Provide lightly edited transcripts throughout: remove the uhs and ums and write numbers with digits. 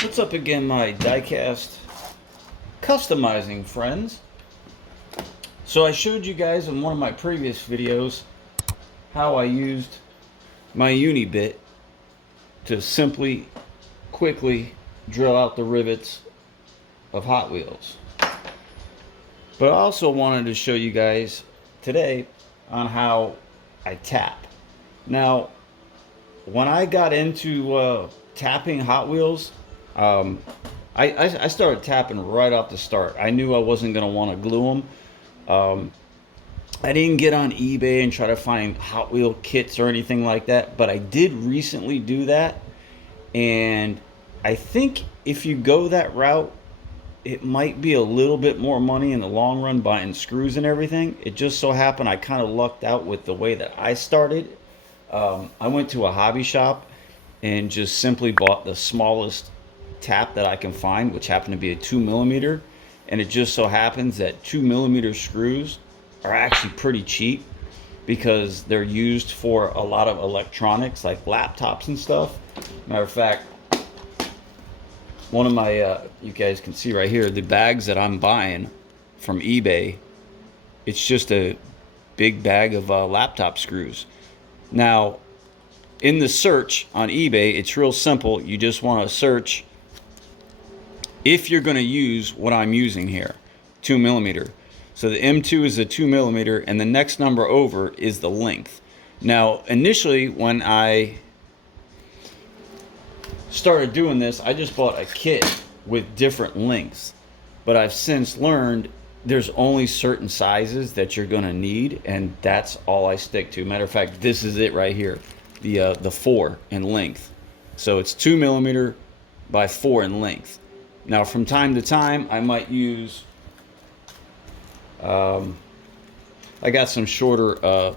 What's up again, my diecast customizing friends? So I showed you guys in one of my previous videos how I used my uni bit to simply, quickly drill out the rivets of Hot Wheels. But I also wanted to show you guys today on how I tap. Now, when I got into tapping Hot Wheels, um, I started tapping right off the start. I knew I wasn't going to want to glue them. I didn't get on eBay and try to find Hot Wheel kits or anything like that, but I did recently do that. And I think if you go that route, it might be a little bit more money in the long run buying screws and everything. It just so happened I kind of lucked out with the way that I started. I went to a hobby shop and just simply bought the smallest tap that I can find, which happened to be a 2 millimeter. And it just so happens that 2 millimeter screws are actually pretty cheap because they're used for a lot of electronics like laptops and stuff. Matter of fact, one of my, you guys can see right here, the bags that I'm buying from eBay, it's just a big bag of laptop screws. Now, in the search on eBay, it's real simple. You just want to search if you're going to use what I'm using here, 2 millimeter. So the M2 is the 2 millimeter, and the next number over is the length. Now, initially, when I started doing this, I just bought a kit with different lengths. But I've since learned there's only certain sizes that you're going to need, and that's all I stick to. Matter of fact, this is it right here, the 4 in length. So it's 2 millimeter by 4 in length. Now, from time to time, I might use, I got some shorter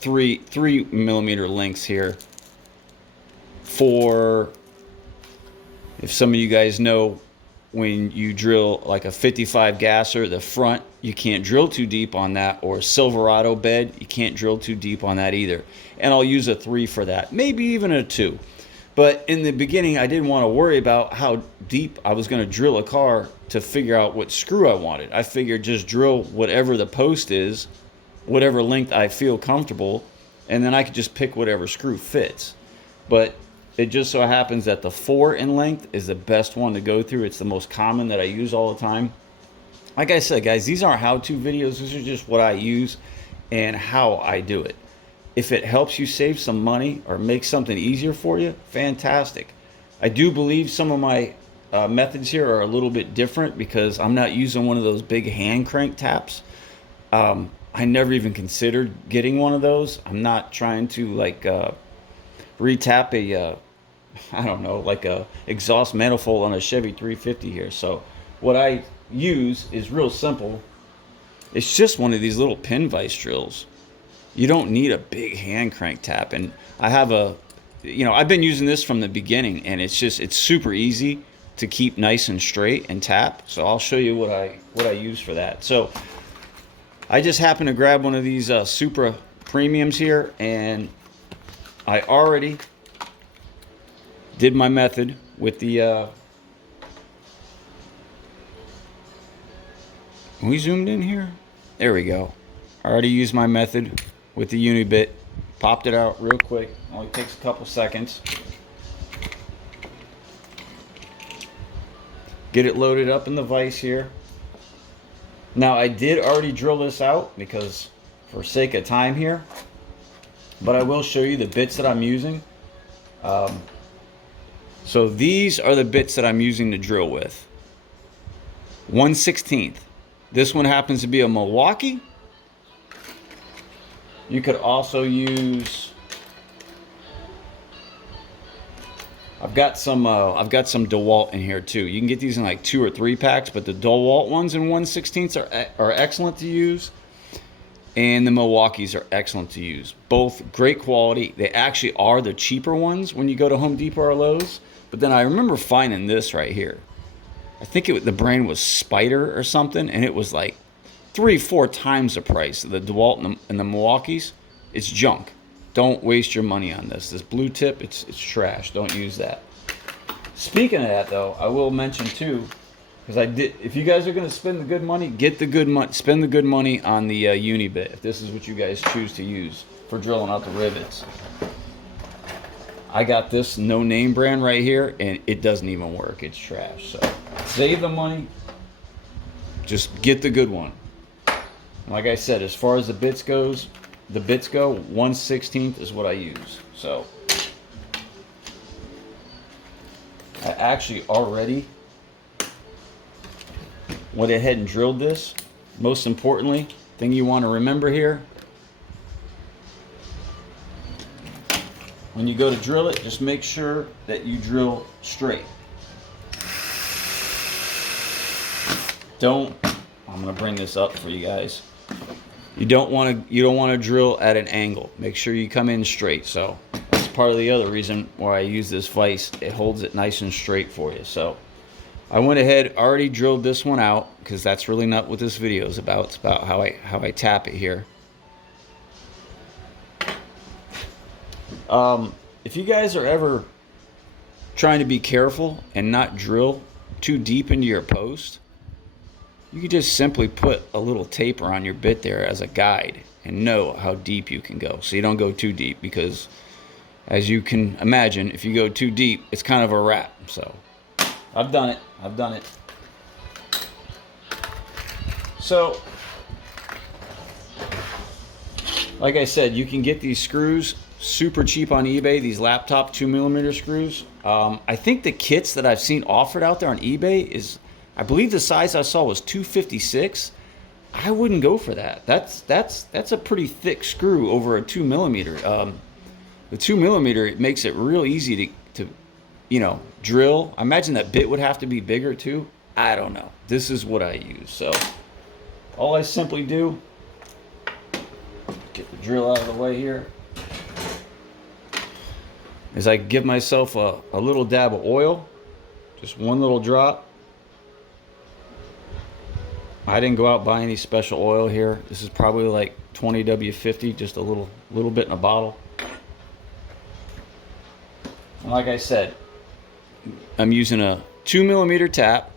3 millimeter lengths here for, if some of you guys know, when you drill like a 55 gasser, the front, you can't drill too deep on that, or a Silverado bed, you can't drill too deep on that either. And I'll use a 3 for that, maybe even a 2. But in the beginning, I didn't want to worry about how deep I was going to drill a car to figure out what screw I wanted. I figured just drill whatever the post is, whatever length I feel comfortable, and then I could just pick whatever screw fits. But it just so happens that the 4 in length is the best one to go through. It's the most common that I use all the time. Like I said, guys, these aren't how-to videos. These are just what I use and how I do it. If it helps you save some money or make something easier for you, fantastic. I do believe some of my methods here are a little bit different because I'm not using one of those big hand crank taps. I never even considered getting one of those. I'm not trying to like retap a, I don't know, like a exhaust manifold on a Chevy 350 here. So what I use is real simple. It's just one of these little pin vise drills. You don't need a big hand crank tap. And I have a, I've been using this from the beginning, and it's super easy to keep nice and straight and tap. So I'll show you what I use for that. So I just happened to grab one of these Supra premiums here, and I already did my method with the, we zoomed in here? There we go. I already used my method with the uni bit. Popped it out real quick. Only takes a couple seconds. Get it loaded up in the vise here. Now, I did already drill this out because for sake of time here, but I will show you the bits that I'm using. So these are the bits that I'm using to drill with. 1/16. This one happens to be a Milwaukee. You could also use, I've got some DeWalt in here too. You can get these in like 2 or 3 packs, but the DeWalt ones in 1/16 are excellent to use. And the Milwaukees are excellent to use. Both great quality. They actually are the cheaper ones when you go to Home Depot or Lowe's. But then I remember finding this right here. I think the brand was Spider or something, and it was like 3-4 times the price of the DeWalt and the Milwaukees. It's junk. Don't waste your money on this. This blue tip, it's trash. Don't use that. Speaking of that, though, I will mention too, because I did. If you guys are going to spend the good money, get the good money. Spend the good money on the Unibit. If this is what you guys choose to use for drilling out the rivets. I got this no-name brand right here, and it doesn't even work. It's trash. So save the money. Just get the good one. Like I said, as far as the bits go, 1/16 is what I use. So I actually already went ahead and drilled this. Most importantly, thing you want to remember here, when you go to drill it, just make sure that you drill straight. I'm gonna bring this up for you guys. You don't want to drill at an angle. Make sure you come in straight. So that's part of the other reason why I use this vise. It holds it nice and straight for you. So I went ahead, already drilled this one out, because that's really not what this video is about. It's about how I tap it here. If you guys are ever trying to be careful and not drill too deep into your post, you can just simply put a little taper on your bit there as a guide and know how deep you can go. So you don't go too deep, because as you can imagine, if you go too deep, it's kind of a wrap. So I've done it. So like I said, you can get these screws super cheap on eBay, these laptop 2mm screws. I think the kits that I've seen offered out there on eBay is, I believe the size I saw was 256. I wouldn't go for that. That's a pretty thick screw over a 2mm. The 2mm, it makes it real easy to drill. I imagine that bit would have to be bigger too. I don't know. This is what I use. So all I simply do, get the drill out of the way here, is I give myself a little dab of oil, just one little drop. I didn't go out and buy any special oil here. This is probably like 20W50, just a little bit in a bottle. And like I said, I'm using a 2mm tap.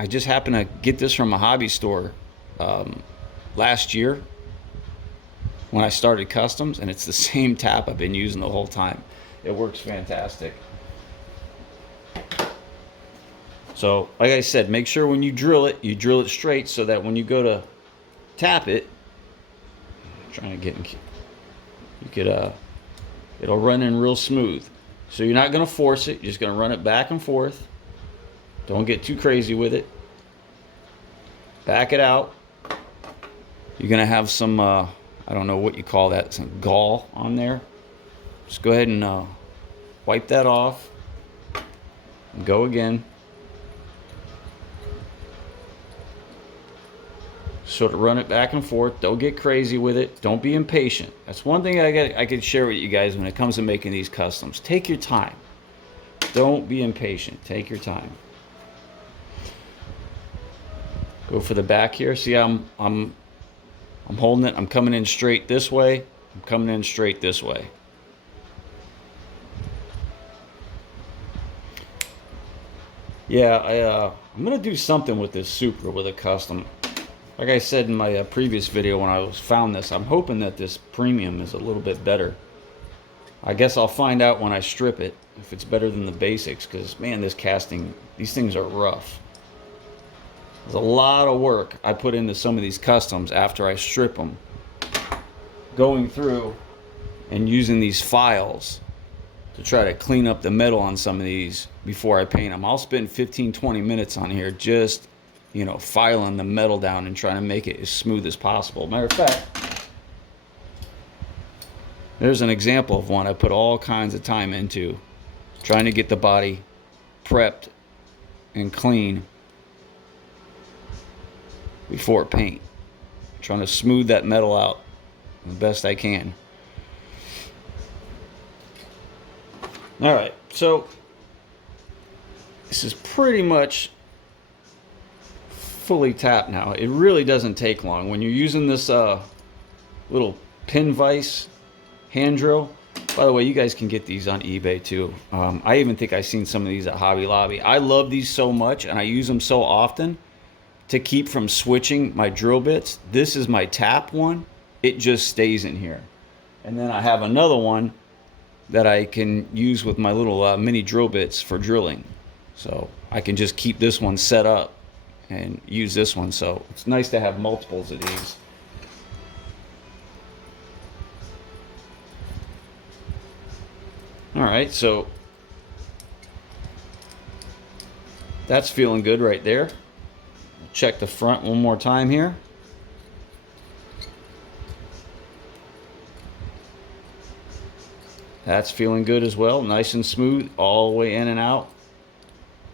I just happened to get this from a hobby store last year when I started customs, and it's the same tap I've been using the whole time. It works fantastic. So like I said, make sure when you drill it straight, so that when you go to tap it, I'm trying to get in, you could it'll run in real smooth. So you're not going to force it, you're just going to run it back and forth. Don't get too crazy with it. Back it out. You're going to have some I don't know what you call that, some gall on there. Just go ahead and wipe that off and go again. Sort of run it back and forth. Don't get crazy with it. Don't be impatient. That's one thing I could share with you guys when it comes to making these customs. Take your time. Don't be impatient. Take your time. Go for the back here. See, I'm holding it. I'm coming in straight this way. I'm coming in straight this way. Yeah, I'm gonna do something with this Supra with a custom. Like I said in my previous video when I found this, I'm hoping that this premium is a little bit better. I guess I'll find out when I strip it if it's better than the basics, because man, this casting, these things are rough. There's a lot of work I put into some of these customs after I strip them. Going through and using these files to try to clean up the metal on some of these before I paint them. I'll spend 15-20 minutes on here just filing the metal down and trying to make it as smooth as possible. Matter of fact, there's an example of one I put all kinds of time into, trying to get the body prepped and clean before paint. Trying to smooth that metal out the best I can. Alright, so this is pretty much fully tapped now. It really doesn't take long. When you're using this little pin vise hand drill, By the way, you guys can get these on eBay too. I even think I've seen some of these at Hobby Lobby. I love these so much, and I use them so often to keep from switching my drill bits. This is my tap one. It just stays in here. And then I have another one that I can use with my little mini drill bits for drilling. So I can just keep this one set up and use this one. So it's nice to have multiples of these. All right, so that's feeling good right there. Check the front one more time here. That's feeling good as well, nice and smooth all the way in and out.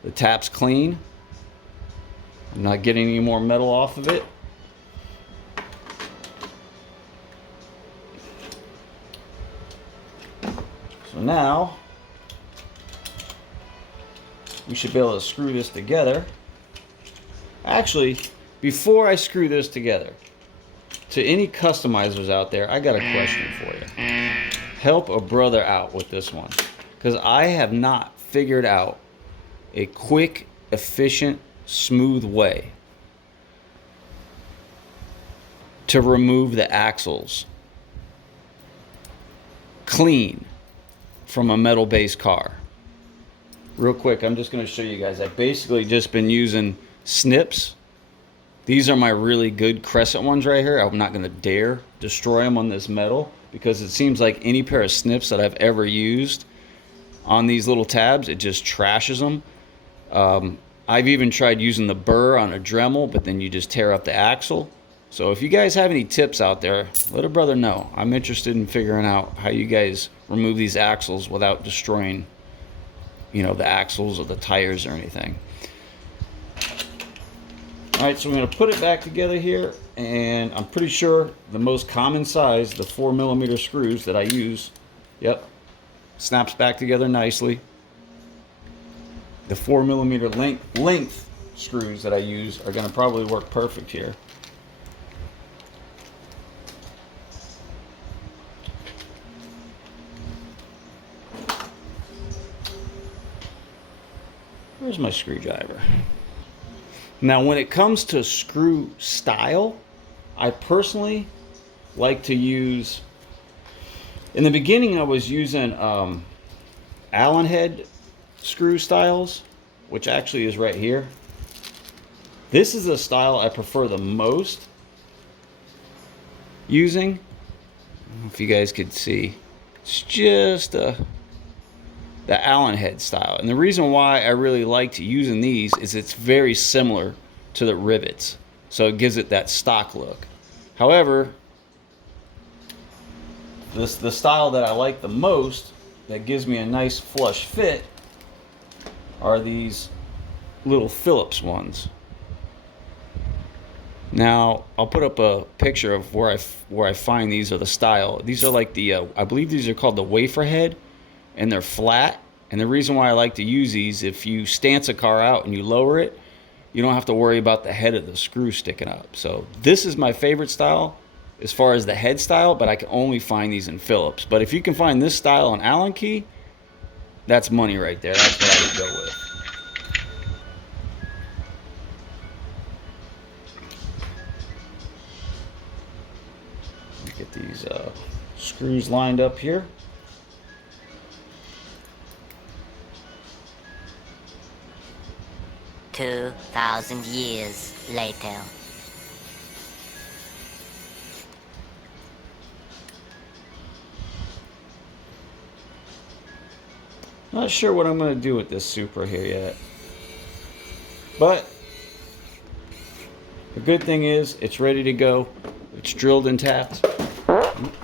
The tap's clean. I'm not getting any more metal off of it. So now we should be able to screw this together. Actually, before I screw this together, to any customizers out there, I got a question for you. Help a brother out with this one, because I have not figured out a quick, efficient, smooth way to remove the axles clean from a metal based car. Real quick, I'm just going to show you guys. I've basically just been using snips. These are my really good crescent ones right here. I'm not going to dare destroy them on this metal, because it seems like any pair of snips that I've ever used on these little tabs, it just trashes them. I've even tried using the burr on a Dremel, but then you just tear up the axle. So if you guys have any tips out there, let a brother know. I'm interested in figuring out how you guys remove these axles without destroying, you know, the axles or the tires or anything. All right, so I'm going to put it back together here, and I'm pretty sure the most common size, the 4mm screws that I use, yep, snaps back together nicely. The 4mm length screws that I use are going to probably work perfect here. Where's my screwdriver? Now, when it comes to screw style, I personally like to use, in the beginning I was using Allen head screw styles, which actually is right here. This is the style I prefer the most using. I don't know if you guys could see. It's just the Allen head style. And the reason why I really liked using these is it's very similar to the rivets. So it gives it that stock look. However, the style that I like the most, that gives me a nice flush fit, are these little Phillips ones. Now, I'll put up a picture of where I find these, or the style. These are like the, I believe these are called the wafer head, and they're flat. And the reason why I like to use these, if you stance a car out and you lower it, you don't have to worry about the head of the screw sticking up. So this is my favorite style as far as the head style, but I can only find these in Phillips. But if you can find this style on Allen key, that's money right there. That's what I would go with. Get these screws lined up here. $2,000 years later. Not sure what I'm going to do with this Supra here yet. But the good thing is it's ready to go. It's drilled and tapped.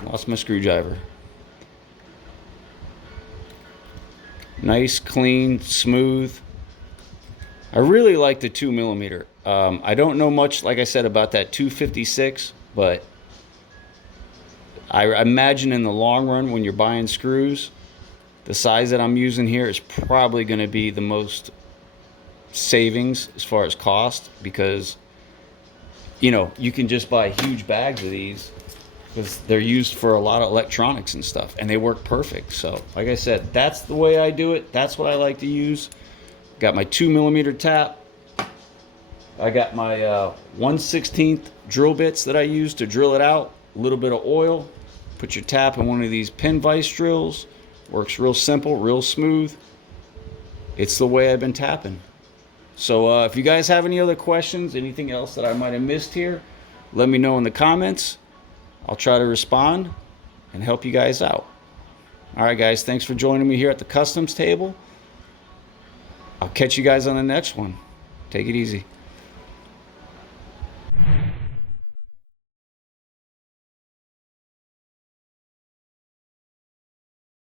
Lost my screwdriver. Nice, clean, smooth. I really like the 2mm. I don't know much, like I said, about that 256, but I imagine in the long run when you're buying screws, the size that I'm using here is probably going to be the most savings as far as cost, because, you know, you can just buy huge bags of these because they're used for a lot of electronics and stuff, and they work perfect. So like I said, that's the way I do it. That's what I like to use. Got my 2mm tap. I got my 1/16 drill bits that I use to drill it out. A little bit of oil. Put your tap in one of these pin vise drills. Works real simple, real smooth. It's the way I've been tapping. So if you guys have any other questions, anything else that I might have missed here, let me know in the comments. I'll try to respond and help you guys out. All right, guys, thanks for joining me here at the customs table. I'll catch you guys on the next one. Take it easy.